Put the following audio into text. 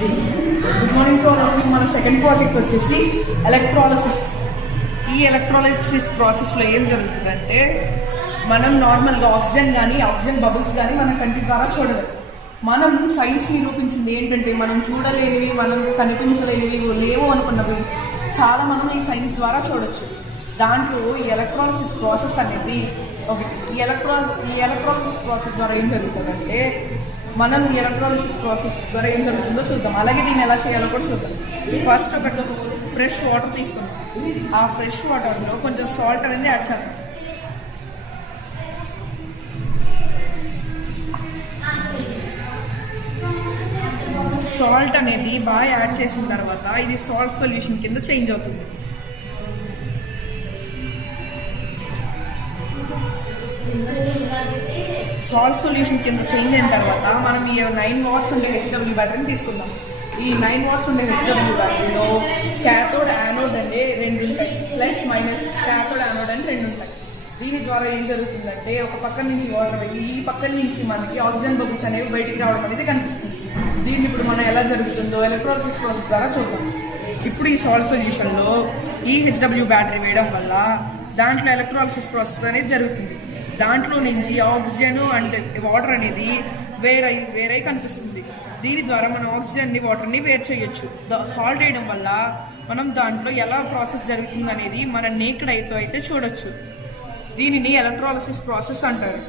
Good morning project మన second project వచ్చేసి electrolysis ఈ ఎలక్ట్రాలసిస్ ప్రాసెస్లో ఏం జరుగుతుందంటే మనం నార్మల్గా ఆక్సిజన్ కానీ ఆక్సిజన్ బబుల్స్ కానీ మన కంటి ద్వారా చూడలేదు మనం సైన్స్ నిరూపించింది ఏంటంటే మనం చూడలేనివి మనం కనిపించలేనివి లేవు అనుకున్నవి చాలా మనం ఈ సైన్స్ ద్వారా చూడొచ్చు. దాంట్లో ఈ ఎలక్ట్రాలసిస్ ప్రాసెస్ అనేది ఒకటి. ఈ ఎలక్ట్రా ఈ ఎలక్ట్రాలసిస్ ప్రాసెస్ ద్వారా ఏం జరుగుతుందంటే మనం ఎలక్ట్రాలిసిస్ ప్రాసెస్ ద్వారా ఏం జరుగుతుందో చూద్దాం. అలాగే దీన్ని ఎలా చేయాలో కూడా చూద్దాం. ఫస్ట్ ఒక ఫ్రెష్ వాటర్ తీసుకుందాం. ఆ ఫ్రెష్ వాటర్లో కొంచెం సాల్ట్ అనేది యాడ్ చేద్దాం. సాల్ట్ అనేది బాగా యాడ్ చేసిన తర్వాత ఇది సాల్ట్ సొల్యూషన్ కింద చేంజ్ అవుతుంది. సాల్ట్ సొల్యూషన్ కింద చేంజ్ అయిన తర్వాత మనం ఈ నైన్ వాట్స్ ఉండే హెచ్డబ్ల్యూ బ్యాటరీని తీసుకుందాం. ఈ నైన్ వాట్స్ ఉండే హెచ్డబ్ల్యూ బ్యాటరీలో క్యాథోడ్ యానోడ్ అంటే రెండు ఉంటాయి. ప్లస్ మైనస్ క్యాథోడ్ యానోడ్ అని రెండు ఉంటాయి. దీని ద్వారా ఏం జరుగుతుందంటే ఒక పక్కన నుంచి వాటర్ వెళ్ళి ఈ పక్కన నుంచి మనకి ఆక్సిజన్ బబుల్స్ అనేవి బయటికి రావడం అనేది కనిపిస్తుంది. దీన్ని ఇప్పుడు మనం ఎలా జరుగుతుందో ఎలక్ట్రాలసిస్ ప్రాసెస్ ద్వారా చూద్దాం. ఇప్పుడు ఈ సాల్ట్ సొల్యూషన్లో ఈ హెచ్డబ్ల్యూ బ్యాటరీ వేయడం వల్ల దాంట్లో ఎలక్ట్రాలసిస్ ప్రాసెస్ అనేది జరుగుతుంది. దాంట్లో నుంచి ఆక్సిజన్ అండ్ వాటర్ అనేది వేరై వేరై కనిపిస్తుంది. దీని ద్వారా మనం ఆక్సిజన్ని వాటర్ని వేరు చేయొచ్చు. సాల్ట్ వేయడం వల్ల మనం దాంట్లో ఎలా ప్రాసెస్ జరుగుతుంది అనేది మన నేక్డ్ అయితే అయితే చూడొచ్చు. దీనిని ఎలక్ట్రాలసిస్ ప్రాసెస్ అంటారు.